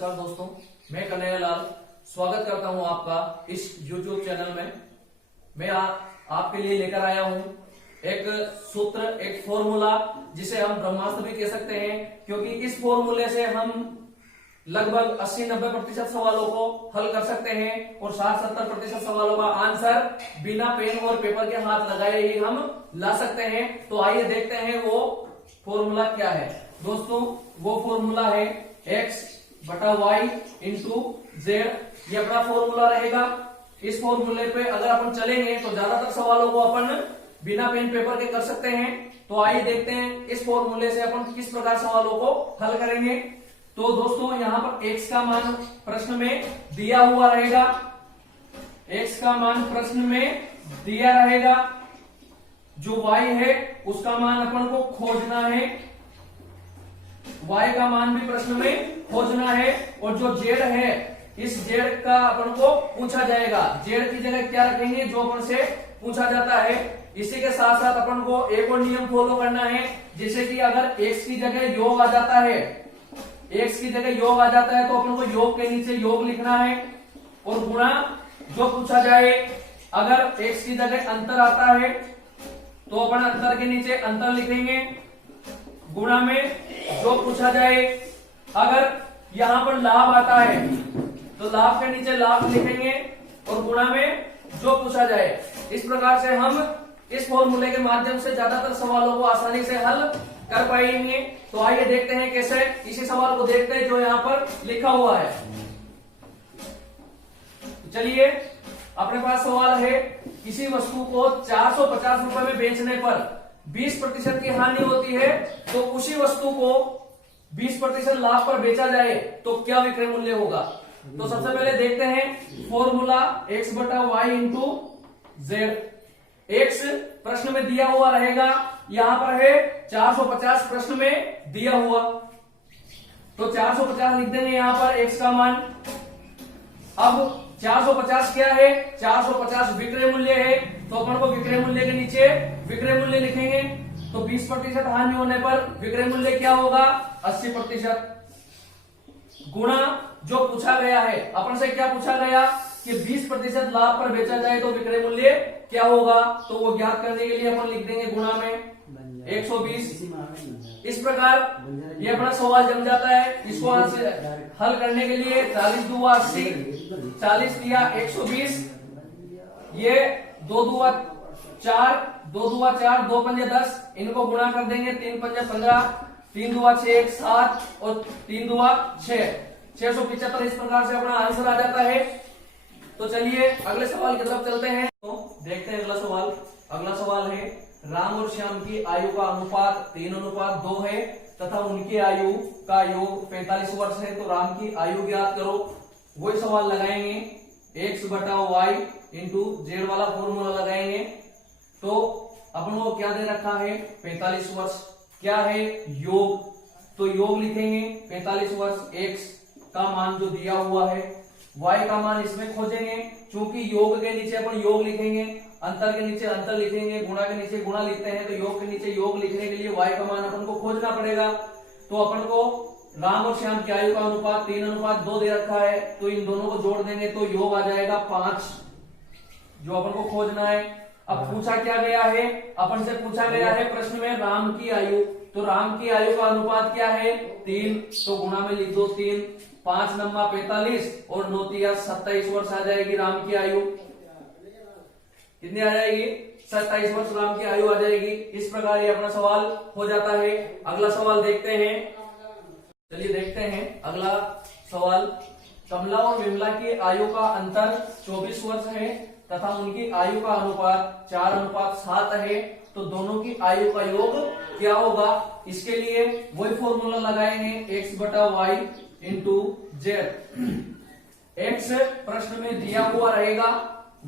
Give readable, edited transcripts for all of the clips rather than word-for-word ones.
नमस्कार दोस्तों, मैं कन्हैया लाल स्वागत करता हूं आपका इस YouTube चैनल में। मैं आपके लिए लेकर आया हूं एक सूत्र, एक फॉर्मूला जिसे हम ब्रह्मास्त्र भी कह सकते हैं, क्योंकि इस फॉर्मूले से हम लगभग 80-90% सवालों को हल कर सकते हैं और 60-70% सवालों का आंसर बिना पेन और पेपर के हाथ लगाए ही हम ला सकते हैं। तो आइए देखते हैं वो फॉर्मूला क्या है। दोस्तों, वो फॉर्मूला है x/y इंटू जेड। ये अपना फॉर्मूला रहेगा। इस फॉर्मूले पे अगर अपन चलेंगे तो ज्यादातर सवालों को अपन बिना पेन पेपर के कर सकते हैं। तो आइए देखते हैं इस फॉर्मूले से अपन किस प्रकार सवालों को हल करेंगे। तो दोस्तों, यहां पर x का मान प्रश्न में दिया हुआ रहेगा। x का मान प्रश्न में दिया रहेगा। जो y है उसका मान अपन को खोजना है। y का मान भी प्रश्न में खोजना है। और जो z है, इस z का अपन को पूछा जाएगा। z की जगह क्या रखेंगे जो अपन से पूछा जाता है। इसी के साथ साथ अपन को एक और नियम फॉलो करना है, जैसे कि अगर x की जगह योग आ जाता है, x की जगह योग आ जाता है तो अपन को योग के नीचे योग लिखना है और गुणा जो पूछा जाए। अगर x की जगह अंतर आता है तो अपन अंतर के नीचे अंतर लिखेंगे, गुणा में जो पूछा जाए। अगर यहां पर लाभ आता है तो लाभ के नीचे लाभ लिखेंगे और गुणा में जो पूछा जाए। इस प्रकार से हम इस फॉर्मूले के माध्यम से ज्यादातर सवालों को आसानी से हल कर पाएंगे। तो आइए देखते हैं कैसे। इसी सवाल को देखते हैं जो यहाँ पर लिखा हुआ है। चलिए, अपने पास सवाल है, किसी वस्तु को 450 रुपए में बेचने पर 20% की हानि होती है, तो उसी वस्तु को 20% लाभ पर बेचा जाए तो क्या विक्रय मूल्य होगा। तो सबसे पहले देखते हैं formula x/y into Z. x प्रश्न में दिया हुआ रहेगा, यहां पर है 450 प्रश्न में दिया हुआ, तो 450 लिख देंगे यहां पर x का मान। अब 450 क्या है, 450 विक्रय मूल्य है, तो अपन को विक्रय मूल्य के नीचे विक्रय मूल्य लिखेंगे। तो 20% हानि होने पर विक्रय मूल्य क्या होगा, 80%। गुणा जो पूछा गया है, अपन से क्या पूछा गया कि 20% लाभ पर बेचा जाए तो विक्रय मूल्य क्या होगा, तो वो ज्ञात करने के लिए अपन लिख देंगे गुणा में 120। इस प्रकार ये अपना सवाल जम जाता है। इसको हल करने के लिए 40 दूआ 80, 40 दिया 120, ये 2 दूआ 4, 2 दूआ 4, 2 पंजे 10, इनको गुणा कर देंगे, 3 पंजे 15, 3 दूआ 6, 7 और 3 दूआ 6, 675। इस प्रकार से अपना आंसर आ जाता है। तो चलिए अगले सवाल की तरफ चलते हैं। तो देखते हैं अगला सवाल। अगला सवाल है, राम और श्याम की आयु का अनुपात 3:2 है तथा उनकी आयु का योग 45 वर्ष है, तो राम की आयु ज्ञात करो। वही सवाल लगाएंगे, x/y इंटू जेड वाला फॉर्मूला लगाएंगे। तो अपन को क्या दे रखा है, 45 वर्ष। क्या है, योग, तो योग लिखेंगे 45 वर्ष। x का मान जो दिया हुआ है, y का मान इसमें खोजेंगे। चूंकि योग के नीचे अपन योग लिखेंगे, अंतर के नीचे अंतर लिखेंगे, गुणा के नीचे गुणा लिखते हैं, तो योग के नीचे योग लिखने के लिए y का मान अपन को खोजना पड़ेगा। तो अपन को राम और श्याम की आयु का अनुपात 3:2 दे रखा है, तो इन दोनों को जोड़ देंगे तो योग आ जाएगा 5, जो अपन को खोजना है। अब पूछा क्या गया है, अपन से पूछा गया है प्रश्न में राम की आयु, तो राम की आयु का अनुपात क्या है, 3, तो गुणा में लिख दो 3, 5 नम्मा 45 और 9 तिया 27 वर्ष आ जाएगी राम की आयु। कितनी आ जाएगी, 27 वर्ष राम की आयु आ जाएगी। इस प्रकार ये अपना सवाल हो जाता है। अगला सवाल देखते हैं। चलिए देखते हैं अगला सवाल। कमला और विमला की आयु का अंतर 24 वर्ष है तथा उनकी आयु का अनुपात 4:7 है, तो दोनों की आयु का योग क्या होगा। इसके लिए वही फॉर्मूला लगाएंगे, x/y इंटू जेड। x प्रश्न में दिया हुआ रहेगा,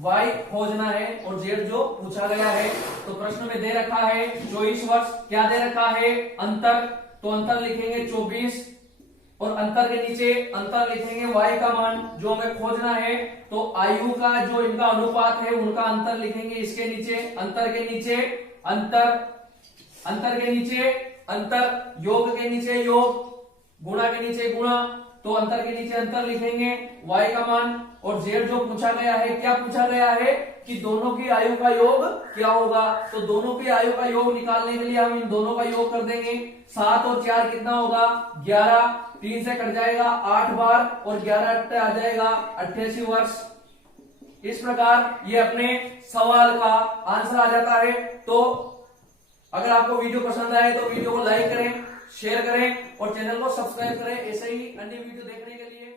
y खोजना है और z जो पूछा गया है। तो प्रश्न में दे रखा है 24 वर्ष, क्या दे रखा है, अंतर, तो अंतर लिखेंगे 24 और अंतर के नीचे अंतर लिखेंगे y का मान जो हमें खोजना है। तो आयु का जो इनका अनुपात है उनका अंतर लिखेंगे इसके नीचे, अंतर के नीचे अंतर, अंतर के नीचे अंतर, योग के नीचे योग, गुणा के नीचे गुणा, तो अंतर के नीचे अंतर लिखेंगे, y का मान, और z जो पूछा गया है, क्या पूछा गया है कि दोनों की आयु का योग क्या होगा, तो दोनों की आयु का योग निकालने के लिए हम इन दोनों का योग कर देंगे। 7 और 4 कितना होगा 11, 3 से कट जाएगा 8 बार और 11 अट्ठे आ जाएगा 88 वर्ष। इस प्रकार ये अपने सवाल का आंसर आ जाता है। तो अगर आपको वीडियो पसंद आए तो वीडियो को लाइक करें, शेयर करें और चैनल को सब्सक्राइब करें ऐसे ही अन्य वीडियो देखने के लिए।